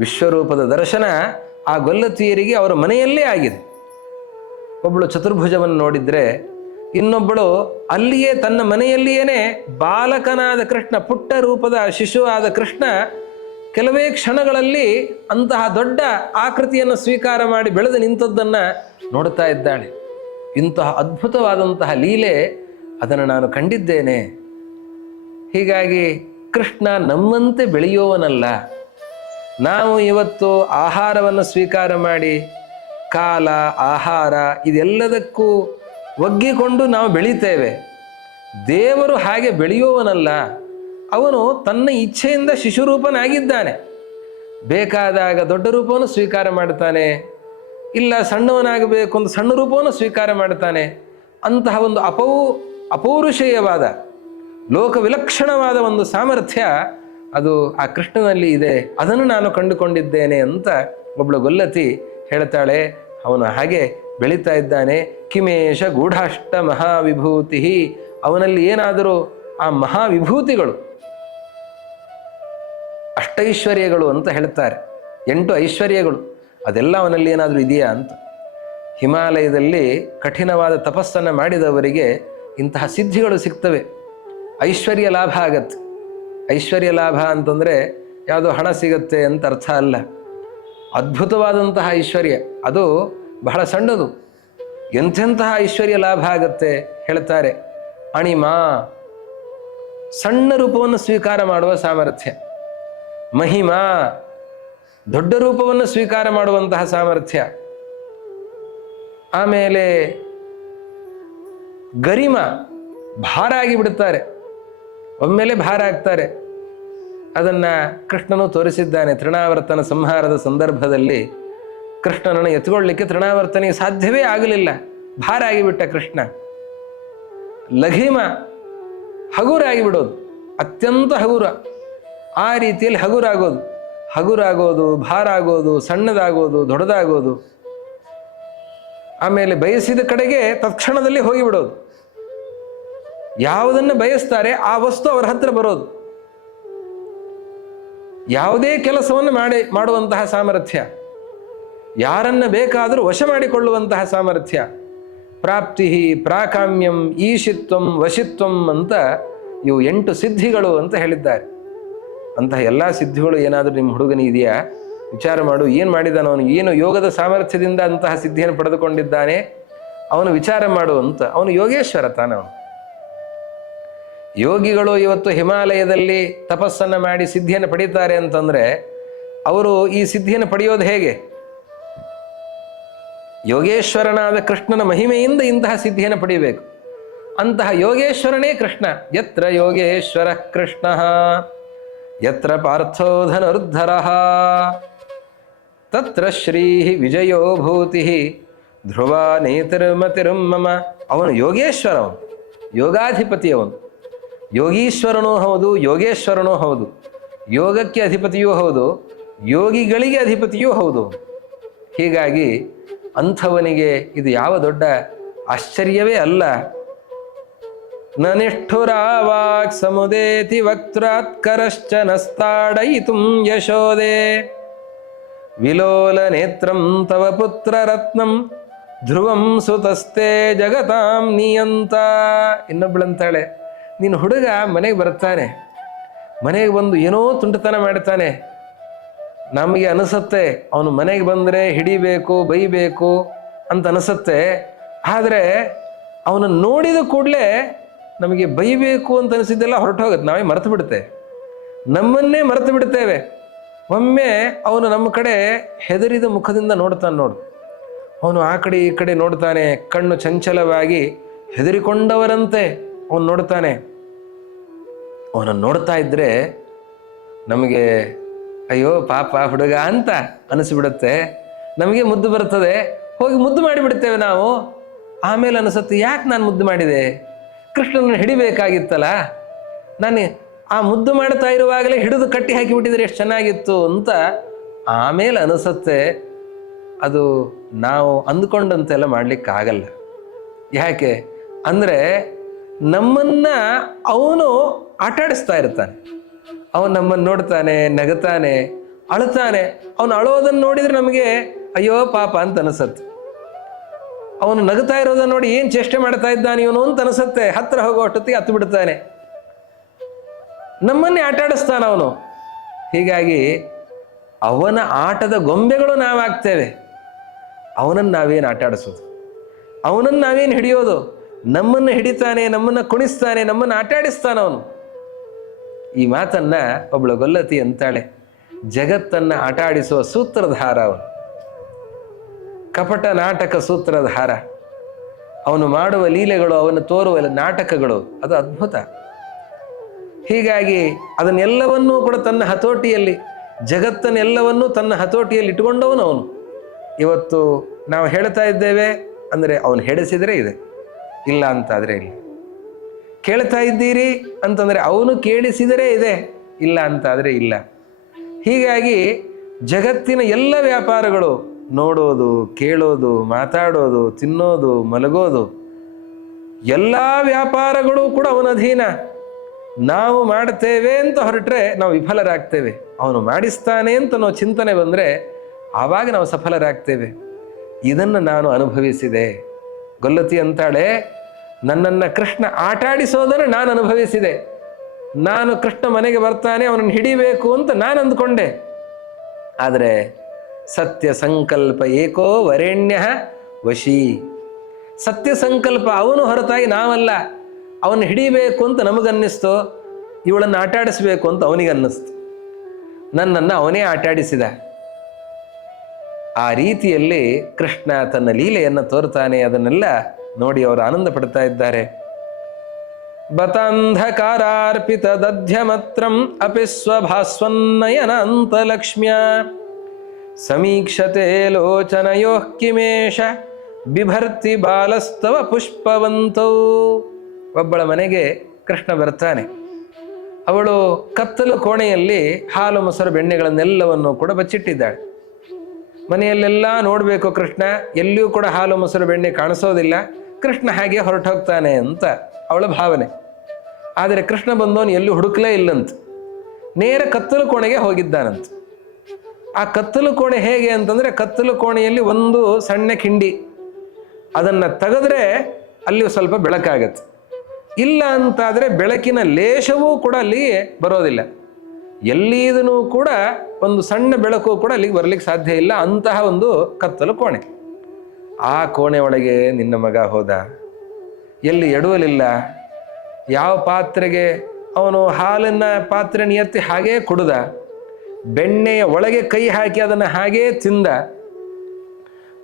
ವಿಶ್ವರೂಪದ ದರ್ಶನ ಆ ಗೊಲ್ಲತಿಯರಿಗೆ ಅವರ ಮನೆಯಲ್ಲೇ ಆಗಿದೆ. ಒಬ್ಬಳು ಚತುರ್ಭುಜವನ್ನು ನೋಡಿದರೆ ಇನ್ನೊಬ್ಬಳು ಅಲ್ಲಿಯೇ ತನ್ನ ಮನೆಯಲ್ಲಿಯೇ ಬಾಲಕನಾದ ಕೃಷ್ಣ, ಪುಟ್ಟ ರೂಪದ ಶಿಶು ಆದ ಕೃಷ್ಣ ಕೆಲವೇ ಕ್ಷಣಗಳಲ್ಲಿ ಅಂತಹ ದೊಡ್ಡ ಆಕೃತಿಯನ್ನು ಸ್ವೀಕಾರ ಮಾಡಿ ಬೆಳೆದು ನಿಂತದ್ದನ್ನು ನೋಡ್ತಾ ಇದ್ದಾಳೆ. ಇಂತಹ ಅದ್ಭುತವಾದಂತಹ ಲೀಲೆ ಅದನ್ನು ನಾನು ಕಂಡಿದ್ದೇನೆ. ಹೀಗಾಗಿ ಕೃಷ್ಣ ನಮ್ಮಂತೆ ಬೆಳೆಯುವವನಲ್ಲ. ನಾವು ಇವತ್ತು ಆಹಾರವನ್ನು ಸ್ವೀಕಾರ ಮಾಡಿ ಕಾಲ, ಆಹಾರ ಇದೆಲ್ಲದಕ್ಕೂ ಒಗ್ಗಿಕೊಂಡು ನಾವು ಬೆಳೀತೇವೆ. ದೇವರು ಹಾಗೆ ಬೆಳೆಯುವವನಲ್ಲ. ಅವನು ತನ್ನ ಇಚ್ಛೆಯಿಂದ ಶಿಶುರೂಪನಾಗಿದ್ದಾನೆ. ಬೇಕಾದಾಗ ದೊಡ್ಡ ರೂಪವನ್ನು ಸ್ವೀಕಾರ ಮಾಡ್ತಾನೆ, ಇಲ್ಲ ಸಣ್ಣವನಾಗಬೇಕು ಅಂತ ಸಣ್ಣ ರೂಪವನ್ನು ಸ್ವೀಕಾರ ಮಾಡ್ತಾನೆ. ಅಂತಹ ಒಂದು ಅಪೌರುಷೇಯವಾದ ಲೋಕ ವಿಲಕ್ಷಣವಾದ ಒಂದು ಸಾಮರ್ಥ್ಯ ಅದು ಆ ಕೃಷ್ಣನಲ್ಲಿ ಇದೆ. ಅದನ್ನು ನಾನು ಕಂಡುಕೊಂಡಿದ್ದೇನೆ ಅಂತ ಒಬ್ಬಳು ಗೊಲ್ಲತಿ ಹೇಳ್ತಾಳೆ. ಅವನು ಹಾಗೆ ಬೆಳೀತಾ ಇದ್ದಾನೆ. ಕಿಮೇಶ ಗೂಢಾಷ್ಟ ಮಹಾವಿಭೂತಿ, ಅವನಲ್ಲಿ ಏನಾದರೂ ಆ ಮಹಾವಿಭೂತಿಗಳು, ಅಷ್ಟೈಶ್ವರ್ಯಗಳು ಅಂತ ಹೇಳ್ತಾರೆ, 8 ಐಶ್ವರ್ಯಗಳು, ಅದೆಲ್ಲ ಅವನಲ್ಲಿ ಏನಾದರೂ ಇದೆಯಾ ಅಂತ. ಹಿಮಾಲಯದಲ್ಲಿ ಕಠಿಣವಾದ ತಪಸ್ಸನ್ನು ಮಾಡಿದವರಿಗೆ ಇಂತಹ ಸಿದ್ಧಿಗಳು ಸಿಗ್ತವೆ. ಐಶ್ವರ್ಯ ಲಾಭ ಆಗತ್ತೆ. ಐಶ್ವರ್ಯ ಲಾಭ ಅಂತಂದರೆ ಯಾವುದೋ ಹಣ ಸಿಗತ್ತೆ ಅಂತ ಅರ್ಥ ಅಲ್ಲ. ಅದ್ಭುತವಾದಂತಹ ಐಶ್ವರ್ಯ, ಅದು ಬಹಳ ಸಣ್ಣದು. ಎಂಥೆಂತಹ ಐಶ್ವರ್ಯ ಲಾಭ ಆಗತ್ತೆ ಹೇಳ್ತಾರೆ. ಅಣಿಮ, ಸಣ್ಣ ರೂಪವನ್ನು ಸ್ವೀಕಾರ ಮಾಡುವ ಸಾಮರ್ಥ್ಯ. ಮಹಿಮಾ, ದೊಡ್ಡ ರೂಪವನ್ನು ಸ್ವೀಕಾರ ಮಾಡುವಂತಹ ಸಾಮರ್ಥ್ಯ. ಆಮೇಲೆ ಗರಿಮ, ಭಾರ ಆಗಿಬಿಡುತ್ತಾರೆ, ಒಮ್ಮೆಲೆ ಭಾರ ಆಗ್ತಾರೆ. ಅದನ್ನು ಕೃಷ್ಣನು ತೋರಿಸಿದ್ದಾನೆ. ತೃಣಾವರ್ತನ ಸಂಹಾರದ ಸಂದರ್ಭದಲ್ಲಿ ಕೃಷ್ಣನನ್ನು ಎತ್ಕೊಳ್ಳಿಕ್ಕೆ ತೃಣಾವರ್ತನಿಗೆ ಸಾಧ್ಯವೇ ಆಗಲಿಲ್ಲ, ಭಾರ ಆಗಿಬಿಟ್ಟ ಕೃಷ್ಣ. ಲಘಿಮ, ಹಗುರಾಗಿಬಿಡೋದು, ಅತ್ಯಂತ ಹಗುರ. ಆ ರೀತಿಯಲ್ಲಿ ಹಗುರಾಗೋದು, ಭಾರ ಆಗೋದು, ಸಣ್ಣದಾಗೋದು, ದೊಡ್ಡದಾಗೋದು. ಆಮೇಲೆ ಬಯಸಿದ ಕಡೆಗೆ ತತ್ಕ್ಷಣದಲ್ಲಿ ಹೋಗಿಬಿಡೋದು. ಯಾವುದನ್ನು ಬಯಸ್ತಾರೆ ಆ ವಸ್ತು ಅವರ ಹತ್ರ ಬರೋದು. ಯಾವುದೇ ಕೆಲಸವನ್ನು ಮಾಡುವಂತಹ ಸಾಮರ್ಥ್ಯ, ಯಾರನ್ನ ಬೇಕಾದರೂ ವಶ ಮಾಡಿಕೊಳ್ಳುವಂತಹ ಸಾಮರ್ಥ್ಯ. ಪ್ರಾಪ್ತಿ, ಪ್ರಾಕಾಮ್ಯಂ, ಈಶಿತ್ವಂ, ವಶಿತ್ವಂ ಅಂತ ಇವು 8 ಸಿದ್ಧಿಗಳು ಅಂತ ಹೇಳಿದ್ದಾರೆ. ಅಂತಹ ಎಲ್ಲ ಸಿದ್ಧಿಗಳು ಏನಾದರೂ ನಿಮ್ಮ ಹುಡುಗನಿಗೆ ಇದೆಯಾ? ವಿಚಾರ ಮಾಡು. ಏನು ಮಾಡಿದ್ದಾನೆ ಅವನು? ಏನು ಯೋಗದ ಸಾಮರ್ಥ್ಯದಿಂದ ಅಂತಹ ಸಿದ್ಧಿಯನ್ನು ಪಡೆದುಕೊಂಡಿದ್ದಾನೆ? ಅವನು ವಿಚಾರ ಮಾಡು ಅಂತ. ಅವನು ಯೋಗೇಶ್ವರ ತಾನವನು. ಯೋಗಿಗಳು ಇವತ್ತು ಹಿಮಾಲಯದಲ್ಲಿ ತಪಸ್ಸನ್ನು ಮಾಡಿ ಸಿದ್ಧಿಯನ್ನು ಪಡೀತಾರೆ ಅಂತಂದರೆ ಅವರು ಈ ಸಿದ್ಧಿಯನ್ನು ಪಡೆಯೋದು ಹೇಗೆ? ಯೋಗೇಶ್ವರನಾದ ಕೃಷ್ಣನ ಮಹಿಮೆಯಿಂದ ಇಂತಹ ಸಿದ್ಧಿಯನ್ನು ಪಡೆಯಬೇಕು. ಅಂತಹ ಯೋಗೇಶ್ವರನೇ ಕೃಷ್ಣ. ಯತ್ರ ಯೋಗೇಶ್ವರ ಕೃಷ್ಣ ಯತ್ರ ಪಾರ್ಥೋ ಧನುರ್ಧರಃ ತತ್ರ ಶ್ರೀ ವಿಜಯೋ ಭೂತಿ ಧ್ರುವ ನೇತಿರ್ಮತಿರ್ಮಮ. ಅವನು ಯೋಗೇಶ್ವರ, ಅವನು ಯೋಗಾಧಿಪತಿಯವನು. ಯೋಗೀಶ್ವರನೂ ಹೌದು, ಯೋಗೇಶ್ವರನೂ ಹೌದು. ಯೋಗಕ್ಕೆ ಅಧಿಪತಿಯೂ ಹೌದು, ಯೋಗಿಗಳಿಗೆ ಅಧಿಪತಿಯೂ ಹೌದು. ಹೀಗಾಗಿ ಅಂಥವನಿಗೆ ಇದು ಯಾವ ದೊಡ್ಡ ಆಶ್ಚರ್ಯವೇ ಅಲ್ಲ. ನ ನಿಷ್ಠುರಾವಾಕ್ ಸಮುದೇತಿ ವಕ್ತ್ರಾತ್ಕರಶ್ಚ ನಸ್ತಾಡಯಿತುಂ ಯಶೋದೆ ವಿಲೋಲ ನೇತ್ರಂ ತವ ಪುತ್ರ ರತ್ನಂ ಧ್ರುವಂ ಸುತಸ್ತೆ ಜಗತಾಂ ನಿಯಂತ. ಇನ್ನೊಬ್ಬಳಂತಾಳೆ, ನೀನು ಹುಡುಗ ಮನೆಗೆ ಬರ್ತಾನೆ, ಮನೆಗೆ ಬಂದು ಏನೋ ತುಂಟತನ ಮಾಡ್ತಾನೆ. ನಮಗೆ ಅನಿಸುತ್ತೆ ಅವನು ಮನೆಗೆ ಬಂದರೆ ಹಿಡಿಬೇಕು, ಬೈಬೇಕು ಅಂತ ಅನಿಸುತ್ತೆ. ಆದರೆ ಅವನನ್ನು ನೋಡಿದ ಕೂಡಲೇ ನಮಗೆ ಬೈಬೇಕು ಅಂತ ಅನಿಸಿದ್ದೆಲ್ಲ ಹೊರಟು ಹೋಗುತ್ತೆ. ನಾವೇ ಮರೆತು ಬಿಡ್ತೇವೆ, ನಮ್ಮನ್ನೇ ಮರೆತು ಬಿಡ್ತೇವೆ. ಒಮ್ಮೆ ಅವನು ನಮ್ಮ ಕಡೆ ಹೆದರಿದ ಮುಖದಿಂದ ನೋಡ್ತಾನೆ ನೋಡು. ಅವನು ಆ ಕಡೆ ಈ ಕಡೆ ನೋಡ್ತಾನೆ, ಕಣ್ಣು ಚಂಚಲವಾಗಿ ಹೆದರಿಕೊಂಡವರಂತೆ ಅವನು ನೋಡ್ತಾನೆ. ಅವನನ್ನು ನೋಡ್ತಾ ಇದ್ದರೆ ನಮಗೆ ಅಯ್ಯೋ ಪಾಪ ಹುಡುಗ ಅಂತ ಅನಿಸ್ಬಿಡುತ್ತೆ. ನಮಗೆ ಮುದ್ದು ಬರ್ತದೆ, ಹೋಗಿ ಮುದ್ದು ಮಾಡಿಬಿಡ್ತೇವೆ ನಾವು. ಆಮೇಲೆ ಅನಿಸುತ್ತೆ, ಯಾಕೆ ನಾನು ಮುದ್ದು ಮಾಡಿದೆ? ಕೃಷ್ಣನನ್ನು ಹಿಡಿಬೇಕಾಗಿತ್ತಲ್ಲ, ನಾನು ಆ ಮುದ್ದು ಮಾಡ್ತಾ ಇರುವಾಗಲೇ ಹಿಡಿದು ಕಟ್ಟಿ ಹಾಕಿಬಿಟ್ಟಿದ್ರೆ ಎಷ್ಟು ಚೆನ್ನಾಗಿತ್ತು ಅಂತ ಆಮೇಲೆ ಅನಿಸುತ್ತೆ. ಅದು ನಾವು ಅಂದ್ಕೊಂಡಂತೆಲ್ಲ ಮಾಡಲಿಕ್ಕಾಗಲ್ಲ. ಯಾಕೆ ಅಂದರೆ ನಮ್ಮನ್ನು ಅವನು ಆಟಾಡಿಸ್ತಾ ಇರ್ತಾನೆ. ಅವನು ನಮ್ಮನ್ನು ನೋಡ್ತಾನೆ, ನಗುತ್ತಾನೆ. ಅಳುತ್ತಾನೆ. ಅವನು ಅಳೋದನ್ನು ನೋಡಿದರೆ ನಮಗೆ ಅಯ್ಯೋ ಪಾಪ ಅಂತ ಅನಿಸತ್ತೆ. ಅವನು ನಗುತ್ತಾ ಇರೋದನ್ನು ನೋಡಿ ಏನು ಚೇಷ್ಟೆ ಮಾಡ್ತಾ ಇದ್ದಾನೆ ಇವನು ಅಂತ ಅನಿಸುತ್ತೆ. ಹತ್ತಿರ ಹೋಗೋ ಅಷ್ಟೊತ್ತಿಗೆ ಹತ್ತು ಬಿಡ್ತಾನೆ. ನಮ್ಮನ್ನೇ ಆಟ ಆಡಿಸ್ತಾನೆ ಅವನು. ಹೀಗಾಗಿ ಅವನ ಆಟದ ಗೊಂಬೆಗಳು ನಾವಾಗ್ತೇವೆ. ಅವನನ್ನು ನಾವೇನು ಆಟ ಆಡಿಸೋದು, ಅವನನ್ನು ನಾವೇನು ಹಿಡಿಯೋದು? ನಮ್ಮನ್ನು ಹಿಡಿತಾನೆ, ನಮ್ಮನ್ನು ಕುಣಿಸ್ತಾನೆ, ನಮ್ಮನ್ನು ಆಟ ಆಡಿಸ್ತಾನೆ ಅವನು. ಈ ಮಾತನ್ನ ಒಬ್ಬಳು ಗೊಲ್ಲತಿ ಅಂತಾಳೆ, ಜಗತ್ತನ್ನು ಆಟ ಆಡಿಸುವ ಸೂತ್ರಧಾರ ಅವನು, ಕಪಟ ನಾಟಕ ಸೂತ್ರಧಾರ. ಅವನು ಮಾಡುವ ಲೀಲೆಗಳು, ಅವನು ತೋರುವ ನಾಟಕಗಳು ಅದು ಅದ್ಭುತ. ಹೀಗಾಗಿ ಅದನ್ನೆಲ್ಲವನ್ನೂ ಕೂಡ ತನ್ನ ಹತೋಟಿಯಲ್ಲಿ, ಜಗತ್ತನ್ನೆಲ್ಲವನ್ನೂ ತನ್ನ ಹತೋಟಿಯಲ್ಲಿ ಇಟ್ಟುಕೊಂಡವನು ಅವನು. ಇವತ್ತು ನಾವು ಹೇಳ್ತಾ ಇದ್ದೇವೆ ಅಂದರೆ ಅವನು ಹೇಳಿಸಿದರೆ ಇದೆ, ಇಲ್ಲ ಅಂತಾದರೆ ಇಲ್ಲ. ಕೇಳ್ತಾ ಇದ್ದೀರಿ ಅಂತಂದರೆ ಅವನು ಕೇಳಿಸಿದರೆ ಇದೆ, ಇಲ್ಲ ಅಂತಾದರೆ ಇಲ್ಲ. ಹೀಗಾಗಿ ಜಗತ್ತಿನ ಎಲ್ಲ ವ್ಯಾಪಾರಗಳು, ನೋಡೋದು, ಕೇಳೋದು, ಮಾತಾಡೋದು, ತಿನ್ನೋದು, ಮಲಗೋದು, ಎಲ್ಲ ವ್ಯಾಪಾರಗಳು ಕೂಡ ಅವನ ಅಧೀನ. ನಾವು ಮಾಡ್ತೇವೆ ಅಂತ ಹೊರಟ್ರೆ ನಾವು ವಿಫಲರಾಗ್ತೇವೆ. ಅವನು ಮಾಡಿಸ್ತಾನೆ ಅಂತ ನಾವು ಚಿಂತನೆ ಬಂದರೆ ಆವಾಗ ನಾವು ಸಫಲರಾಗ್ತೇವೆ. ಇದನ್ನು ನಾನು ಅನುಭವಿಸಿದೆ. ಗೊಲ್ಲತಿ ಅಂತಾಳೆ, ನನ್ನನ್ನು ಕೃಷ್ಣ ಆಟಾಡಿಸೋದನ್ನು ನಾನು ಅನುಭವಿಸಿದೆ. ನಾನು ಕೃಷ್ಣ ಮನೆಗೆ ಬರ್ತಾನೆ, ಅವನನ್ನು ಹಿಡಿಬೇಕು ಅಂತ ನಾನು ಅಂದ್ಕೊಂಡೆ. ಆದರೆ ಸತ್ಯ ಸಂಕಲ್ಪ ಏಕೋ ವರೆಣ್ಯ ವಶಿ. ಸತ್ಯ ಸಂಕಲ್ಪ ಅವನು ಹೊರತಾಗಿ ನಾವಲ್ಲ. ಅವನು ಹಿಡಿಬೇಕು ಅಂತ ನಮಗನ್ನಿಸ್ತು, ಇವಳನ್ನು ಆಟಾಡಿಸ್ಬೇಕು ಅಂತ ಅವನಿಗನ್ನಿಸ್ತು. ನನ್ನನ್ನು ಅವನೇ ಆಟಾಡಿಸಿದ. ಆ ರೀತಿಯಲ್ಲಿ ಕೃಷ್ಣ ತನ್ನ ಲೀಲೆಯನ್ನು ತೋರ್ತಾನೆ. ಅದನ್ನೆಲ್ಲ ನೋಡಿ ಅವರು ಆನಂದ ಪಡ್ತಾ ಇದ್ದಾರೆ. ಬತಾಂಧಕಾರಾರ್ಪಿತ ದಧ್ಯಮತ್ರಂ ಅಪಿ ಸ್ವಭಾಸ್ವನ್ನಯನ ಅಂತಲಕ್ಷ್ಮ್ಯ ಸಮೀಕ್ಷತೆ ಲೋಚನಯೋ ಕಿಮೇಶ ಬಿಭರ್ತಿ ಬಾಲಸ್ತವ ಪುಷ್ಪವಂತೌ. ಒಬ್ಬಳ ಮನೆಗೆ ಕೃಷ್ಣ ಬರ್ತಾನೆ. ಅವಳು ಕತ್ತಲು ಕೋಣೆಯಲ್ಲಿ ಹಾಲು ಮೊಸರು ಬೆಣ್ಣೆಗಳನ್ನೆಲ್ಲವನ್ನು ಕೂಡ ಬಚ್ಚಿಟ್ಟಿದ್ದಾಳೆ. ಮನೆಯಲ್ಲೆಲ್ಲ ನೋಡಬೇಕು ಕೃಷ್ಣ, ಎಲ್ಲಿಯೂ ಕೂಡ ಹಾಲು ಮೊಸರು ಬೆಣ್ಣೆ ಕಾಣಿಸೋದಿಲ್ಲ. ಕೃಷ್ಣ ಹಾಗೆ ಹೊರಟು ಹೋಗ್ತಾನೆ ಅಂತ ಅವಳ ಭಾವನೆ. ಆದರೆ ಕೃಷ್ಣ ಬಂದವನು ಎಲ್ಲೂ ಹುಡುಕ್ಲೇ ಇಲ್ಲಂತ, ನೇರ ಕತ್ತಲು ಕೋಣೆಗೆ ಹೋಗಿದ್ದಾನಂತ. ಆ ಕತ್ತಲು ಕೋಣೆ ಹೇಗೆ ಅಂತಂದರೆ, ಕತ್ತಲು ಕೋಣೆಯಲ್ಲಿ ಒಂದು ಸಣ್ಣ ಕಿಂಡಿ, ಅದನ್ನು ತೆಗೆದ್ರೆ ಅಲ್ಲಿ ಸ್ವಲ್ಪ ಬೆಳಕಾಗತ್ತೆ. ಇಲ್ಲ ಅಂತಾದರೆ ಬೆಳಕಿನ ಲೇಷವೂ ಕೂಡ ಅಲ್ಲಿಗೆ ಬರೋದಿಲ್ಲ. ಎಲ್ಲಿದೂ ಕೂಡ ಒಂದು ಸಣ್ಣ ಬೆಳಕು ಕೂಡ ಅಲ್ಲಿಗೆ ಬರಲಿಕ್ಕೆ ಸಾಧ್ಯ ಇಲ್ಲ. ಅಂತಹ ಒಂದು ಕತ್ತಲು ಕೋಣೆ. ಆ ಕೋಣೆ ಒಳಗೆ ನಿನ್ನ ಮಗ ಹೋದ. ಎಲ್ಲಿ ಎಡುವಲಿಲ್ಲ. ಯಾವ ಪಾತ್ರೆಗೆ ಅವನು ಹಾಲನ್ನು ಪಾತ್ರೆನ ಎತ್ತಿ ಹಾಗೇ ಕುಡಿದ. ಬೆಣ್ಣೆಯ ಒಳಗೆ ಕೈ ಹಾಕಿ ಅದನ್ನು ಹಾಗೇ ತಿಂದ.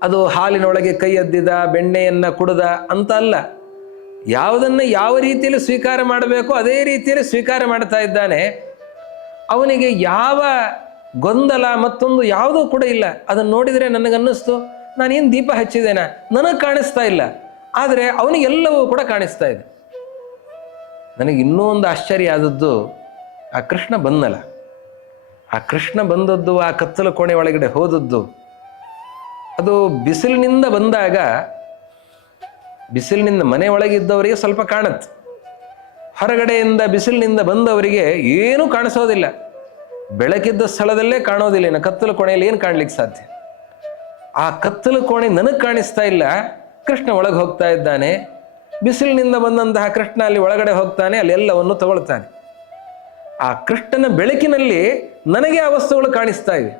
ಅದು ಹಾಲಿನೊಳಗೆ ಕೈ ಎದ್ದಿದ, ಬೆಣ್ಣೆಯನ್ನು ಕುಡಿದ ಅಂತ ಅಲ್ಲ. ಯಾವುದನ್ನು ಯಾವ ರೀತಿಯಲ್ಲಿ ಸ್ವೀಕಾರ ಮಾಡಬೇಕೋ ಅದೇ ರೀತಿಯಲ್ಲಿ ಸ್ವೀಕಾರ ಮಾಡ್ತಾ ಇದ್ದಾನೆ. ಅವನಿಗೆ ಯಾವ ಗೊಂದಲ ಮತ್ತೊಂದು ಯಾವುದೂ ಕೂಡ ಇಲ್ಲ. ಅದನ್ನು ನೋಡಿದರೆ ನನಗನ್ನಿಸ್ತು, ನಾನೇನು ದೀಪ ಹಚ್ಚಿದ್ದೇನೆ, ನನಗೆ ಕಾಣಿಸ್ತಾ ಇಲ್ಲ. ಆದರೆ ಅವನಿಗೆಲ್ಲವೂ ಕೂಡ ಕಾಣಿಸ್ತಾ ಇದೆ. ನನಗೆ ಇನ್ನೂ ಒಂದು ಆಶ್ಚರ್ಯ ಆದದ್ದು, ಆ ಕೃಷ್ಣ ಬಂದಲ್ಲ, ಆ ಕೃಷ್ಣ ಬಂದದ್ದು, ಆ ಕತ್ತಲು ಕೋಣೆ ಒಳಗಡೆ ಹೋದದ್ದು, ಅದು ಬಿಸಿಲಿನಿಂದ ಬಂದಾಗ ಬಿಸಿಲಿನಿಂದ ಮನೆ ಒಳಗಿದ್ದವರಿಗೆ ಸ್ವಲ್ಪ ಕಾಣುತ್ತೆ. ಹೊರಗಡೆಯಿಂದ ಬಿಸಿಲಿನಿಂದ ಬಂದವರಿಗೆ ಏನೂ ಕಾಣಿಸೋದಿಲ್ಲ. ಬೆಳಕಿದ್ದ ಸ್ಥಳದಲ್ಲೇ ಕಾಣೋದಿಲ್ಲ. ಇನ್ನು ಕತ್ತಲು ಕೋಣೆಯಲ್ಲಿ ಏನು ಕಾಣಲಿಕ್ಕೆ ಸಾಧ್ಯ? ಆ ಕತ್ತಲು ಕೋಣೆ ನನಗೆ ಕಾಣಿಸ್ತಾ ಇಲ್ಲ. ಕೃಷ್ಣ ಒಳಗೆ ಹೋಗ್ತಾ ಇದ್ದಾನೆ. ಬಿಸಿಲಿನಿಂದ ಬಂದಂತಹ ಕೃಷ್ಣ ಅಲ್ಲಿ ಒಳಗಡೆ ಹೋಗ್ತಾನೆ, ಅಲ್ಲಿ ಎಲ್ಲವನ್ನು ತಗೊಳ್ತಾನೆ. ಆ ಕೃಷ್ಣನ ಬೆಳಕಿನಲ್ಲಿ ನನಗೆ ಆ ವಸ್ತುಗಳು ಕಾಣಿಸ್ತಾ ಇವೆ.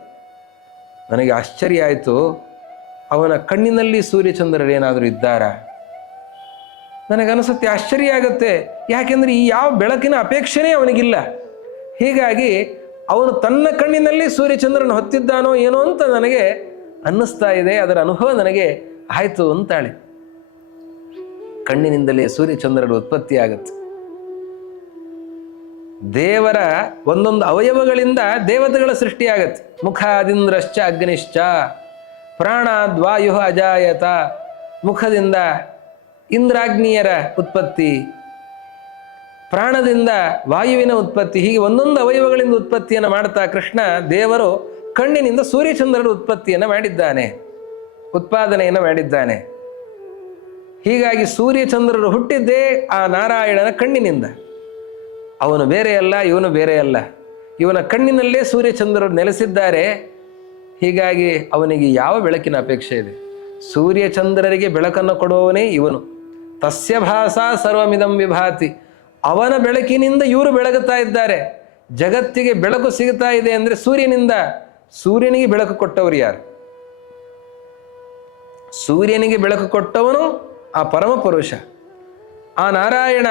ನನಗೆ ಆಶ್ಚರ್ಯ ಆಯಿತು. ಅವನ ಕಣ್ಣಿನಲ್ಲಿ ಸೂರ್ಯಚಂದ್ರರೇನಾದರೂ ಇದ್ದಾರಾ? ನನಗನ್ನಿಸುತ್ತೆ, ಆಶ್ಚರ್ಯ ಆಗುತ್ತೆ. ಯಾಕೆಂದರೆ ಈ ಯಾವ ಬೆಳಕಿನ ಅಪೇಕ್ಷೆನೇ ಅವನಿಗಿಲ್ಲ. ಹೀಗಾಗಿ ಅವನು ತನ್ನ ಕಣ್ಣಿನಲ್ಲಿ ಸೂರ್ಯಚಂದ್ರನ ಹೊತ್ತಿದ್ದಾನೋ ಏನೋ ಅಂತ ನನಗೆ ಅನ್ನಿಸ್ತಾ ಇದೆ. ಅದರ ಅನುಭವ ನನಗೆ ಆಯಿತು ಅಂತಾಳೆ. ಕಣ್ಣಿನಿಂದಲೇ ಸೂರ್ಯಚಂದ್ರನ ಉತ್ಪತ್ತಿ ಆಗುತ್ತೆ. ದೇವರ ಒಂದೊಂದು ಅವಯವಗಳಿಂದ ದೇವತೆಗಳ ಸೃಷ್ಟಿಯಾಗತ್ತೆ. ಮುಖಾದಿಂದ್ರಶ್ಚ ಅಗ್ನಿಶ್ಚ ಪ್ರಾಣಾದ್ವಾಯು ಅಜಾಯತ. ಮುಖದಿಂದ ಇಂದ್ರಾಗ್ನಿಯರ ಉತ್ಪತ್ತಿ, ಪ್ರಾಣದಿಂದ ವಾಯುವಿನ ಉತ್ಪತ್ತಿ, ಹೀಗೆ ಒಂದೊಂದು ಅವಯವಗಳಿಂದ ಉತ್ಪತ್ತಿಯನ್ನು ಮಾಡ್ತಾ ಕೃಷ್ಣ ದೇವರು ಕಣ್ಣಿನಿಂದ ಸೂರ್ಯಚಂದ್ರನ ಉತ್ಪತ್ತಿಯನ್ನು ಮಾಡಿದ್ದಾನೆ, ಉತ್ಪಾದನೆಯನ್ನು ಮಾಡಿದ್ದಾನೆ. ಹೀಗಾಗಿ ಸೂರ್ಯಚಂದ್ರರು ಹುಟ್ಟಿದ್ದೇ ಆ ನಾರಾಯಣನ ಕಣ್ಣಿನಿಂದ. ಅವನು ಬೇರೆ ಅಲ್ಲ, ಇವನು ಬೇರೆ ಅಲ್ಲ. ಇವನ ಕಣ್ಣಿನಲ್ಲೇ ಸೂರ್ಯಚಂದ್ರರು ನೆಲೆಸಿದ್ದಾರೆ. ಹೀಗಾಗಿ ಅವನಿಗೆ ಯಾವ ಬೆಳಕಿನ ಅಪೇಕ್ಷೆ ಇದೆ? ಸೂರ್ಯಚಂದ್ರರಿಗೆ ಬೆಳಕನ್ನು ಕೊಡುವವನೇ ಇವನು. ತಸ್ಯ ಭಾಸಾ ಸರ್ವಮಿದಂ ವಿಭಾತಿ. ಅವನ ಬೆಳಕಿನಿಂದ ಇವರು ಬೆಳಗುತ್ತಾ ಇದ್ದಾರೆ. ಜಗತ್ತಿಗೆ ಬೆಳಕು ಸಿಗುತ್ತಾ ಇದೆ ಅಂದರೆ ಸೂರ್ಯನಿಂದ. ಸೂರ್ಯನಿಗೆ ಬೆಳಕು ಕೊಟ್ಟವರು ಯಾರು? ಸೂರ್ಯನಿಗೆ ಬೆಳಕು ಕೊಟ್ಟವನು ಆ ಪರಮ ಪುರುಷ, ಆ ನಾರಾಯಣ.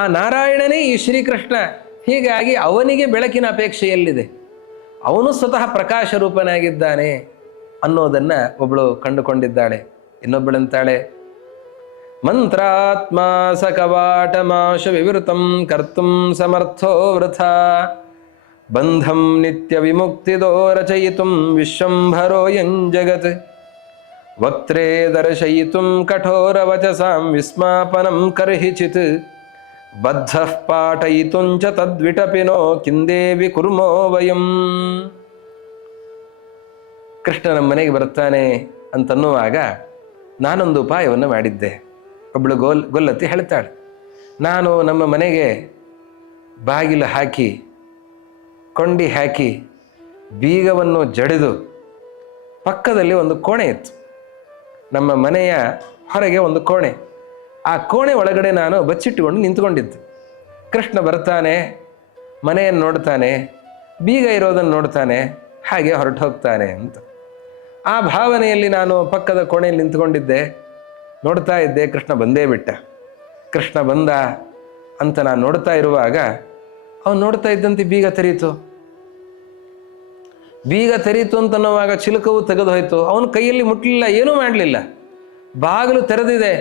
ಆ ನಾರಾಯಣನೇ ಈ ಶ್ರೀಕೃಷ್ಣ. ಹೀಗಾಗಿ ಅವನಿಗೆ ಬೆಳಕಿನ ಅಪೇಕ್ಷೆ ಎಲ್ಲಿದೆ? ಅವನು ಸ್ವತಃ ಪ್ರಕಾಶ ರೂಪನಾಗಿದ್ದಾನೆ ಅನ್ನೋದನ್ನು ಒಬ್ಬಳು ಕಂಡುಕೊಂಡಿದ್ದಾಳೆ. ಇನ್ನೊಬ್ಬಳಂತಾಳೆ, ಮಂತ್ರಾತ್ಮ ಸಕವಾಟಮಾಶ ವಿವೃತಂ ಕರ್ತುಂ ಸಮರ್ಥೋ ವೃಥಾ ಬಂಧಂ ನಿತ್ಯ ವಿಮುಕ್ತಿದೋ ರಚಯಿತುಂ ವಿಶ್ವಂಭರೋಯಂ ಜಗತ್ ವಕ್ತ್ರೇ ದರ್ಶಯಿತುಂ ಕಠೋರ ವಚಸಾಂ ವಿಸ್ಮಾಪನಂ ಕರ್ಹಿಚಿತ್ ಬದ್ಧಃ ಪಾಠಯಿತುಂಚ ತದ್ವಿಟಪಿನೋ ಕಿಂದೇವಿ ಕುರ್ಮೋ ವಯಂ. ಕೃಷ್ಣ ನಮ್ಮ ಮನೆಗೆ ಬರ್ತಾನೆ ಅಂತನ್ನುವಾಗ ನಾನೊಂದು ಉಪಾಯವನ್ನು ಮಾಡಿದ್ದೆ. ಒಬ್ಬಳು ಗೊಲ್ಲತ್ತಿ ಹೇಳ್ತಾಳೆ, ನಾನು ನಮ್ಮ ಮನೆಗೆ ಬಾಗಿಲು ಹಾಕಿ ಕೊಂಡಿ ಹಾಕಿ ಬೀಗವನ್ನು ಜಡಿದು ಪಕ್ಕದಲ್ಲಿ ಒಂದು ಕೋಣೆ ಇತ್ತು. ನಮ್ಮ ಮನೆಯ ಹೊರಗೆ ಒಂದು ಕೋಣೆ. ಆ ಕೋಣೆ ಒಳಗಡೆ ನಾನು ಬಚ್ಚಿಟ್ಟುಕೊಂಡು ನಿಂತ್ಕೊಂಡಿದ್ದೆ. ಕೃಷ್ಣ ಬರ್ತಾನೆ, ಮನೆಯನ್ನು ನೋಡ್ತಾನೆ, ಬೀಗ ಇರೋದನ್ನು ನೋಡ್ತಾನೆ, ಹಾಗೆ ಹೊರಟು ಹೋಗ್ತಾನೆ ಅಂತ ಆ ಭಾವನೆಯಲ್ಲಿ ನಾನು ಪಕ್ಕದ ಕೋಣೆಯಲ್ಲಿ ನಿಂತ್ಕೊಂಡಿದ್ದೆ. ನೋಡ್ತಾ ಇದ್ದೆ, ಕೃಷ್ಣ ಬಂದೇ ಬಿಟ್ಟ. ಕೃಷ್ಣ ಬಂದ ಅಂತ ನಾನು ನೋಡ್ತಾ ಇರುವಾಗ ಅವನು ನೋಡ್ತಾ ಇದ್ದಂತೆ ಬೀಗ ತೆರೀತು. ಬೀಗ ತೆರೀತು ಅಂತನ್ನುವಾಗ ಚಿಲುಕವು ತೆಗೆದು ಹೋಯ್ತು. ಅವನ ಕೈಯಲ್ಲಿ ಮುಟ್ಟಲಿಲ್ಲ, ಏನೂ ಮಾಡಲಿಲ್ಲ. ಬಾಗಿಲು ತೆರೆದಿದೆ,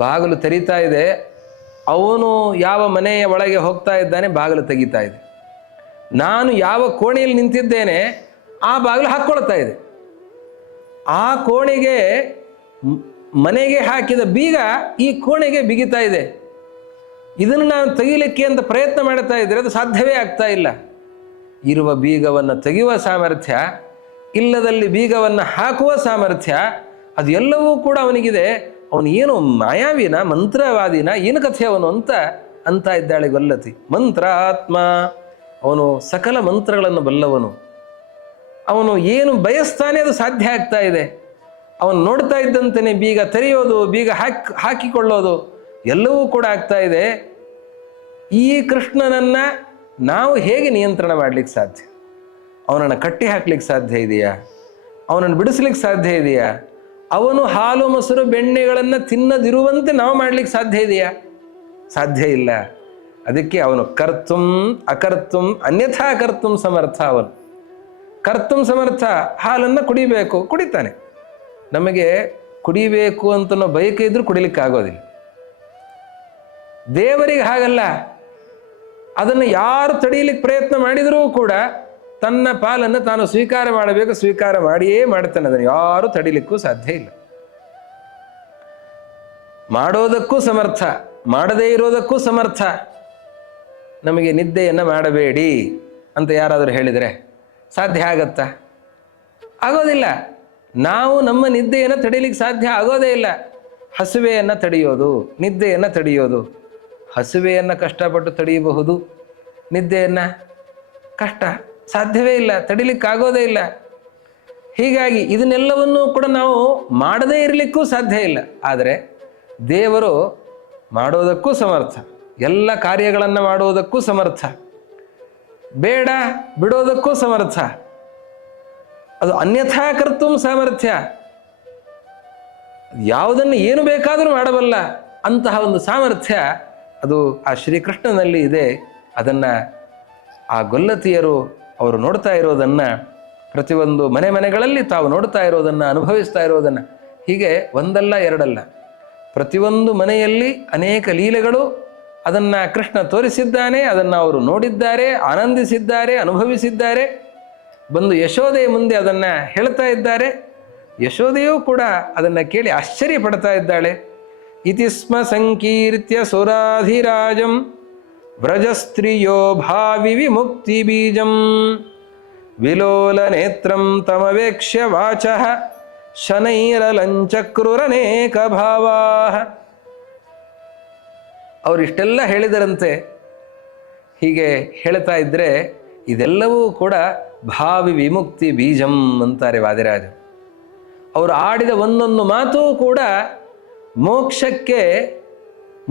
ಬಾಗಿಲು ತೆರೀತಾ ಇದೆ. ಅವನು ಯಾವ ಮನೆಯ ಒಳಗೆ ಹೋಗ್ತಾ ಇದ್ದಾನೆ, ಬಾಗಿಲು ತೆಗಿತಾ ಇದೆ. ನಾನು ಯಾವ ಕೋಣೆಯಲ್ಲಿ ನಿಂತಿದ್ದೇನೆ ಆ ಬಾಗಿಲು ಹಾಕ್ಕೊಳ್ತಾ ಇದೆ. ಆ ಕೋಣೆಗೆ ಮನೆಗೆ ಹಾಕಿದ ಬೀಗ ಈ ಕೋಣೆಗೆ ಬಿಗಿತಾ ಇದೆ. ಇದನ್ನು ನಾನು ತೆಗಿಲಿಕ್ಕೆ ಅಂತ ಪ್ರಯತ್ನ ಮಾಡ್ತಾ ಇದ್ದರೆ ಅದು ಸಾಧ್ಯವೇ ಆಗ್ತಾ ಇಲ್ಲ. ಇರುವ ಬೀಗವನ್ನು ತೆಗೆಯುವ ಸಾಮರ್ಥ್ಯ, ಇಲ್ಲದಲ್ಲಿ ಬೀಗವನ್ನು ಹಾಕುವ ಸಾಮರ್ಥ್ಯ, ಅದು ಎಲ್ಲವೂ ಕೂಡ ಅವನಿಗಿದೆ. ಅವನು ಏನು ಮಾಯಾವಿನ, ಮಂತ್ರವಾದಿನ, ಏನು ಕಥೆ ಅವನು ಅಂತ ಇದ್ದಾಳೆ ಗೊಲ್ಲತಿ. ಮಂತ್ರಾತ್ಮ, ಅವನು ಸಕಲ ಮಂತ್ರಗಳನ್ನು ಬಲ್ಲವನು. ಅವನು ಏನು ಬಯಸ್ತಾನೆ ಅದು ಸಾಧ್ಯ ಆಗ್ತಾ ಇದೆ. ಅವನು ನೋಡ್ತಾ ಇದ್ದಂತೆಯೇ ಬೀಗ ತೆರೆಯೋದು, ಬೀಗ ಹಾಕಿಕೊಳ್ಳೋದು ಎಲ್ಲವೂ ಕೂಡ ಆಗ್ತಾ ಇದೆ. ಈ ಕೃಷ್ಣನನ್ನು ನಾವು ಹೇಗೆ ನಿಯಂತ್ರಣ ಮಾಡಲಿಕ್ಕೆ ಸಾಧ್ಯ? ಅವನನ್ನು ಕಟ್ಟಿ ಹಾಕ್ಲಿಕ್ಕೆ ಸಾಧ್ಯ ಇದೆಯಾ? ಅವನನ್ನು ಬಿಡಿಸ್ಲಿಕ್ಕೆ ಸಾಧ್ಯ ಇದೆಯಾ? ಅವನು ಹಾಲು ಮೊಸರು ಬೆಣ್ಣೆಗಳನ್ನು ತಿನ್ನದಿರುವಂತೆ ನಾವು ಮಾಡಲಿಕ್ಕೆ ಸಾಧ್ಯ ಇದೆಯಾ? ಸಾಧ್ಯ ಇಲ್ಲ. ಅದಕ್ಕೆ ಅವನು ಕರ್ತುಂ ಅಕರ್ತುಂ ಅನ್ಯಥಾ ಕರ್ತುಂ ಸಮರ್ಥ. ಅವನು ಕರ್ತುಂ ಸಮರ್ಥ. ಹಾಲನ್ನು ಕುಡಿಬೇಕು, ಕುಡಿತಾನೆ. ನಮಗೆ ಕುಡಿಬೇಕು ಅಂತನೋ ಬಯಕೆ ಇದ್ರೂ ಕುಡಿಲಿಕ್ಕೆ ಆಗೋದಿಲ್ಲ. ದೇವರಿಗೆ ಹಾಗಲ್ಲ. ಅದನ್ನು ಯಾರು ತಡೆಯಲಿಕ್ಕೆ ಪ್ರಯತ್ನ ಮಾಡಿದರೂ ಕೂಡ ತನ್ನ ಪಾಲನ್ನು ತಾನು ಸ್ವೀಕಾರ ಮಾಡಬೇಕು, ಸ್ವೀಕಾರ ಮಾಡಿಯೇ ಮಾಡ್ತಾನೆ. ಅದನ್ನು ಯಾರು ತಡಿಲಿಕ್ಕೂ ಸಾಧ್ಯ ಇಲ್ಲ. ಮಾಡೋದಕ್ಕೂ ಸಮರ್ಥ, ಮಾಡದೇ ಇರೋದಕ್ಕೂ ಸಮರ್ಥ. ನಮಗೆ ನಿದ್ದೆಯನ್ನು ಮಾಡಬೇಡಿ ಅಂತ ಯಾರಾದರೂ ಹೇಳಿದರೆ ಸಾಧ್ಯ ಆಗತ್ತಾ? ಆಗೋದಿಲ್ಲ. ನಾವು ನಮ್ಮ ನಿದ್ದೆಯನ್ನು ತಡೀಲಿಕ್ಕೆ ಸಾಧ್ಯ ಆಗೋದೇ ಇಲ್ಲ. ಹಸುವೆಯನ್ನು ತಡೆಯೋದು, ನಿದ್ದೆಯನ್ನು ತಡೆಯೋದು. ಹಸುವೆಯನ್ನು ಕಷ್ಟಪಟ್ಟು ತಡೆಯಬಹುದು, ನಿದ್ದೆಯನ್ನು ಕಷ್ಟ, ಸಾಧ್ಯವೇ ಇಲ್ಲ, ತಡಿಲಿಕ್ಕಾಗೋದೇ ಇಲ್ಲ. ಹೀಗಾಗಿ ಇದನ್ನೆಲ್ಲವನ್ನೂ ಕೂಡ ನಾವು ಮಾಡದೇ ಇರಲಿಕ್ಕೂ ಸಾಧ್ಯ ಇಲ್ಲ. ಆದರೆ ದೇವರು ಮಾಡೋದಕ್ಕೂ ಸಮರ್ಥ, ಎಲ್ಲ ಕಾರ್ಯಗಳನ್ನು ಮಾಡುವುದಕ್ಕೂ ಸಮರ್ಥ, ಬೇಡ ಬಿಡೋದಕ್ಕೂ ಸಮರ್ಥ. ಅದು ಅನ್ಯಥಾ ಕರ್ತುಂ ಸಾಮರ್ಥ್ಯ. ಯಾವುದನ್ನು ಏನು ಬೇಕಾದರೂ ಮಾಡಬಲ್ಲ ಅಂತಹ ಒಂದು ಸಾಮರ್ಥ್ಯ ಅದು ಆ ಶ್ರೀಕೃಷ್ಣನಲ್ಲಿ ಇದೆ. ಅದನ್ನು ಆ ಗೊಲ್ಲತಿಯರು ಅವರು ನೋಡ್ತಾ ಇರೋದನ್ನು, ಪ್ರತಿಯೊಂದು ಮನೆಗಳಲ್ಲಿ ತಾವು ನೋಡ್ತಾ ಇರೋದನ್ನು, ಅನುಭವಿಸ್ತಾ ಇರೋದನ್ನು, ಹೀಗೆ ಒಂದಲ್ಲ ಎರಡಲ್ಲ, ಪ್ರತಿಯೊಂದು ಮನೆಯಲ್ಲಿ ಅನೇಕ ಲೀಲೆಗಳು ಅದನ್ನು ಕೃಷ್ಣ ತೋರಿಸಿದ್ದಾನೆ. ಅದನ್ನು ಅವರು ನೋಡಿದ್ದಾರೆ, ಆನಂದಿಸಿದ್ದಾರೆ, ಅನುಭವಿಸಿದ್ದಾರೆ. ಬಂದು ಯಶೋದೆಯ ಮುಂದೆ ಅದನ್ನು ಹೇಳ್ತಾ ಇದ್ದಾರೆ. ಯಶೋದೆಯೂ ಕೂಡ ಅದನ್ನು ಕೇಳಿ ಆಶ್ಚರ್ಯ ಪಡ್ತಾ ಇದ್ದಾಳೆ. ಇತಿ ಸ್ಮ ಸಂಕೀರ್ತ್ಯ ಸುರಾಧಿರಾಜಂ ವ್ರಜಸ್ತ್ರೀಯೋ ಭಾವಿ ವಿಮುಕ್ತಿ ಬೀಜಂ ವಿಲೋಲ ನೇತ್ರಂ ತಮವೇಕ್ಷ್ಯ ವಾಚಃ ಶನೈರಲಂಚಕ್ರುರನೇಕ ಭಾವಾಃ. ಅವರಿಷ್ಟೆಲ್ಲ ಹೇಳಿದರಂತೆ. ಹೀಗೆ ಹೇಳ್ತಾ ಇದ್ದರೆ ಇದೆಲ್ಲವೂ ಕೂಡ ಭಾವಿ ವಿಮುಕ್ತಿ ಬೀಜಂ ಅಂತಾರೆ ವಾದಿರಾಜರು. ಅವರು ಆಡಿದ ಒಂದೊಂದು ಮಾತೂ ಕೂಡ ಮೋಕ್ಷಕ್ಕೆ,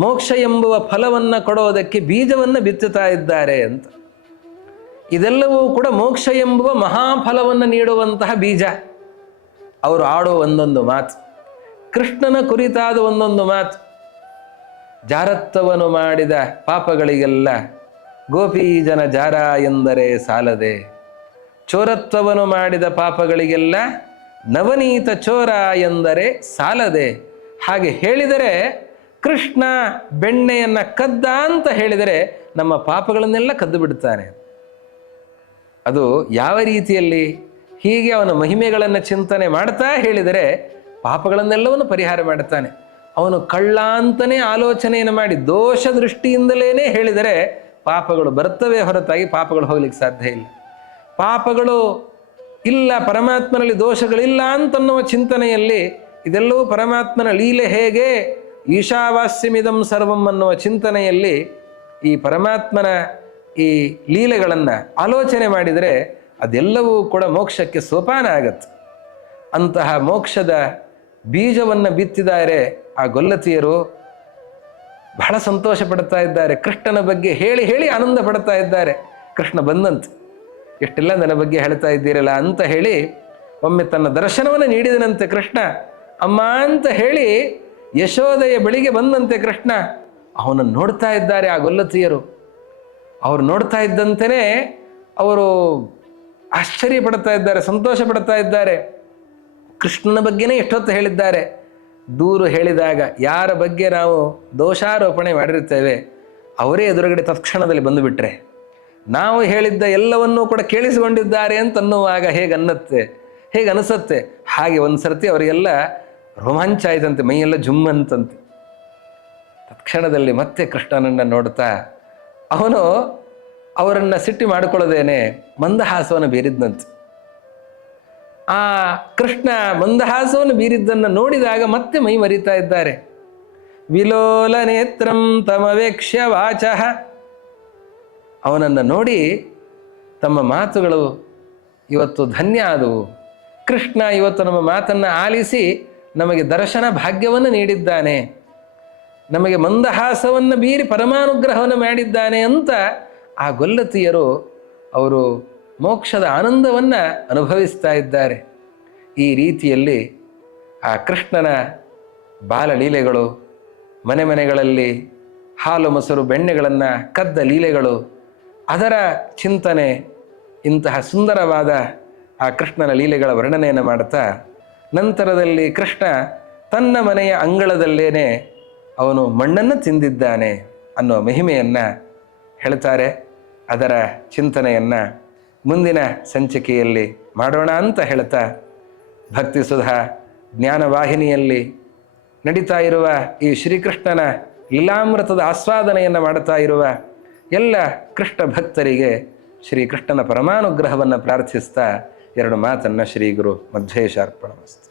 ಮೋಕ್ಷ ಎಂಬುವ ಫಲವನ್ನು ಕೊಡೋದಕ್ಕೆ ಬೀಜವನ್ನು ಬಿತ್ತುತ್ತಾ ಇದ್ದಾರೆ ಅಂತ. ಇದೆಲ್ಲವೂ ಕೂಡ ಮೋಕ್ಷ ಎಂಬುವ ಮಹಾಫಲವನ್ನು ನೀಡುವಂತಹ ಬೀಜ. ಅವರು ಆಡೋ ಒಂದೊಂದು ಮಾತು, ಕೃಷ್ಣನ ಕುರಿತಾದ ಒಂದೊಂದು ಮಾತು. ಜಾರತ್ವವನ್ನು ಮಾಡಿದ ಪಾಪಗಳಿಗೆಲ್ಲ ಗೋಪೀಜನ ಜಾರ ಎಂದರೆ ಸಾಲದೆ, ಚೋರತ್ವವನ್ನು ಮಾಡಿದ ಪಾಪಗಳಿಗೆಲ್ಲ ನವನೀತ ಚೋರ ಎಂದರೆ ಸಾಲದೆ. ಹಾಗೆ ಹೇಳಿದರೆ ಕೃಷ್ಣ ಬೆಣ್ಣೆಯನ್ನು ಕದ್ದ ಅಂತ ಹೇಳಿದರೆ ನಮ್ಮ ಪಾಪಗಳನ್ನೆಲ್ಲ ಕದ್ದು ಬಿಡ್ತಾನೆ. ಅದು ಯಾವ ರೀತಿಯಲ್ಲಿ? ಹೀಗೆ ಅವನ ಮಹಿಮೆಗಳನ್ನು ಚಿಂತನೆ ಮಾಡ್ತಾ ಹೇಳಿದರೆ ಪಾಪಗಳನ್ನೆಲ್ಲವನ್ನು ಪರಿಹಾರ ಮಾಡುತ್ತಾನೆ. ಅವನು ಕಳ್ಳ ಅಂತಲೇ ಆಲೋಚನೆಯನ್ನು ಮಾಡಿ ದೋಷ ದೃಷ್ಟಿಯಿಂದಲೇ ಹೇಳಿದರೆ ಪಾಪಗಳು ಬರ್ತವೆ ಹೊರತಾಗಿ ಪಾಪಗಳು ಹೋಗ್ಲಿಕ್ಕೆ ಸಾಧ್ಯ ಇಲ್ಲ. ಪಾಪಗಳು ಇಲ್ಲ, ಪರಮಾತ್ಮನಲ್ಲಿ ದೋಷಗಳಿಲ್ಲ ಅಂತನ್ನುವ ಚಿಂತನೆಯಲ್ಲಿ ಇದೆಲ್ಲವೂ ಪರಮಾತ್ಮನ ಲೀಲೆ ಹೇಗೆ, ಈಶಾವಾಸ್ಯಮಿದಂ ಸರ್ವಂ ಅನ್ನುವ ಚಿಂತನೆಯಲ್ಲಿ ಈ ಪರಮಾತ್ಮನ ಈ ಲೀಲೆಗಳನ್ನು ಆಲೋಚನೆ ಮಾಡಿದರೆ ಅದೆಲ್ಲವೂ ಕೂಡ ಮೋಕ್ಷಕ್ಕೆ ಸೋಪಾನ ಆಗತ್ತೆ. ಅಂತಹ ಮೋಕ್ಷದ ಬೀಜವನ್ನು ಬಿತ್ತಿದ್ದಾರೆ ಆ ಗೊಲ್ಲತಿಯರು. ಬಹಳ ಸಂತೋಷ ಪಡ್ತಾ ಇದ್ದಾರೆ. ಕೃಷ್ಣನ ಬಗ್ಗೆ ಹೇಳಿ ಹೇಳಿ ಆನಂದ ಪಡ್ತಾ ಇದ್ದಾರೆ. ಕೃಷ್ಣ ಬಂದಂತೆ, ಎಷ್ಟೆಲ್ಲ ನನ್ನ ಬಗ್ಗೆ ಹೇಳ್ತಾ ಇದ್ದೀರಲ್ಲ ಅಂತ ಹೇಳಿ ಒಮ್ಮೆ ತನ್ನ ದರ್ಶನವನ್ನು ನೀಡಿದನಂತೆ ಕೃಷ್ಣ. ಅಮ್ಮ ಅಂತ ಹೇಳಿ ಯಶೋದೆಯ ಬಳಿಗೆ ಬಂದಂತೆ ಕೃಷ್ಣ. ಅವನನ್ನು ನೋಡ್ತಾ ಇದ್ದಾರೆ ಆ ಗೊಲ್ಲತಿಯರು. ಅವರು ನೋಡ್ತಾ ಇದ್ದಂತೆಯೇ ಅವರು ಆಶ್ಚರ್ಯ ಪಡ್ತಾ ಇದ್ದಾರೆ, ಸಂತೋಷ ಪಡ್ತಾ ಇದ್ದಾರೆ. ಕೃಷ್ಣನ ಬಗ್ಗೆನೇ ಎಷ್ಟೊತ್ತು ಹೇಳಿದ್ದಾರೆ. ದೂರು ಹೇಳಿದಾಗ ಯಾರ ಬಗ್ಗೆ ನಾವು ದೋಷಾರೋಪಣೆ ಮಾಡಿರ್ತೇವೆ ಅವರೇ ಎದುರುಗಡೆ ತತ್ಕ್ಷಣದಲ್ಲಿ ಬಂದುಬಿಟ್ರೆ, ನಾವು ಹೇಳಿದ್ದ ಎಲ್ಲವನ್ನೂ ಕೂಡ ಕೇಳಿಸಿಕೊಂಡಿದ್ದಾರೆ ಅಂತನ್ನುವಾಗ ಹೇಗೆ ಅನಿಸುತ್ತೆ. ಹಾಗೆ ಒಂದು ಸರ್ತಿ ಅವರಿಗೆಲ್ಲ ರೋಮಾಂಚ ಆಯ್ತಂತೆ, ಮೈಯೆಲ್ಲ ಜುಮ್ಮಂತಂತೆ. ತತ್ಕ್ಷಣದಲ್ಲಿ ಮತ್ತೆ ಕೃಷ್ಣನನ್ನು ನೋಡ್ತಾ ಅವನು ಅವರನ್ನು ಸಿಟ್ಟಿ ಮಾಡಿಕೊಳ್ಳದೇನೆ ಮಂದಹಾಸವನ್ನು ಬೀರಿದ್ನಂತೆ. ಆ ಕೃಷ್ಣ ಮಂದಹಾಸವನ್ನು ಬೀರಿದ್ದನ್ನು ನೋಡಿದಾಗ ಮತ್ತೆ ಮೈ ಮರಿತಾ ಇದ್ದಾರೆ. ವಿಲೋಲ ನೇತ್ರಂ ತಮವೇಕ್ಷ್ಯ ವಾಚಃ. ಅವನನ್ನು ನೋಡಿ ತಮ್ಮ ಮಾತುಗಳು ಇವತ್ತು ಧನ್ಯ ಆದವು. ಕೃಷ್ಣ ಇವತ್ತು ನಮ್ಮ ಮಾತನ್ನು ಆಲಿಸಿ ನಮಗೆ ದರ್ಶನ ಭಾಗ್ಯವನ್ನು ನೀಡಿದ್ದಾನೆ, ನಮಗೆ ಮಂದಹಾಸವನ್ನು ಬೀರಿ ಪರಮಾನುಗ್ರಹವನ್ನು ಮಾಡಿದ್ದಾನೆ ಅಂತ ಆ ಗೊಲ್ಲತಿಯರು ಅವರು ಮೋಕ್ಷದ ಆನಂದವನ್ನು ಅನುಭವಿಸ್ತಾ ಇದ್ದಾರೆ. ಈ ರೀತಿಯಲ್ಲಿ ಆ ಕೃಷ್ಣನ ಬಾಲಲೀಲೆಗಳು, ಮನೆ ಮನೆಗಳಲ್ಲಿ ಹಾಲು ಮೊಸರು ಬೆಣ್ಣೆಗಳನ್ನು ಕದ್ದ ಲೀಲೆಗಳು, ಅದರ ಚಿಂತನೆ, ಇಂತಹ ಸುಂದರವಾದ ಆ ಕೃಷ್ಣನ ಲೀಲೆಗಳ ವರ್ಣನೆಯನ್ನು ಮಾಡ್ತಾ ನಂತರದಲ್ಲಿ ಕೃಷ್ಣ ತನ್ನ ಮನೆಯ ಅಂಗಳದಲ್ಲೇನೆ ಅವನು ಮಣ್ಣನ್ನು ತಿಂದಿದ್ದಾನೆ ಅನ್ನೋ ಮಹಿಮೆಯನ್ನು ಹೇಳ್ತಾರೆ. ಅದರ ಚಿಂತನೆಯನ್ನು ಮುಂದಿನ ಸಂಚಿಕೆಯಲ್ಲಿ ಮಾಡೋಣ ಅಂತ ಹೇಳ್ತಾ, ಭಕ್ತಿ ಸುಧಾ ಜ್ಞಾನವಾಹಿನಿಯಲ್ಲಿ ನಡೀತಾ ಇರುವ ಈ ಶ್ರೀಕೃಷ್ಣನ ಲೀಲಾಮೃತದ ಆಸ್ವಾದನೆಯನ್ನು ಮಾಡ್ತಾ ಇರುವ ಎಲ್ಲ ಕೃಷ್ಣ ಭಕ್ತರಿಗೆ ಶ್ರೀಕೃಷ್ಣನ ಪರಮಾನುಗ್ರಹವನ್ನು ಪ್ರಾರ್ಥಿಸ್ತಾ ಎರಡು ಮಾತನ್ನು ಶ್ರೀ ಗುರು ಮಧ್ವೇಶ ಅರ್ಪಣಮಸ್ತು.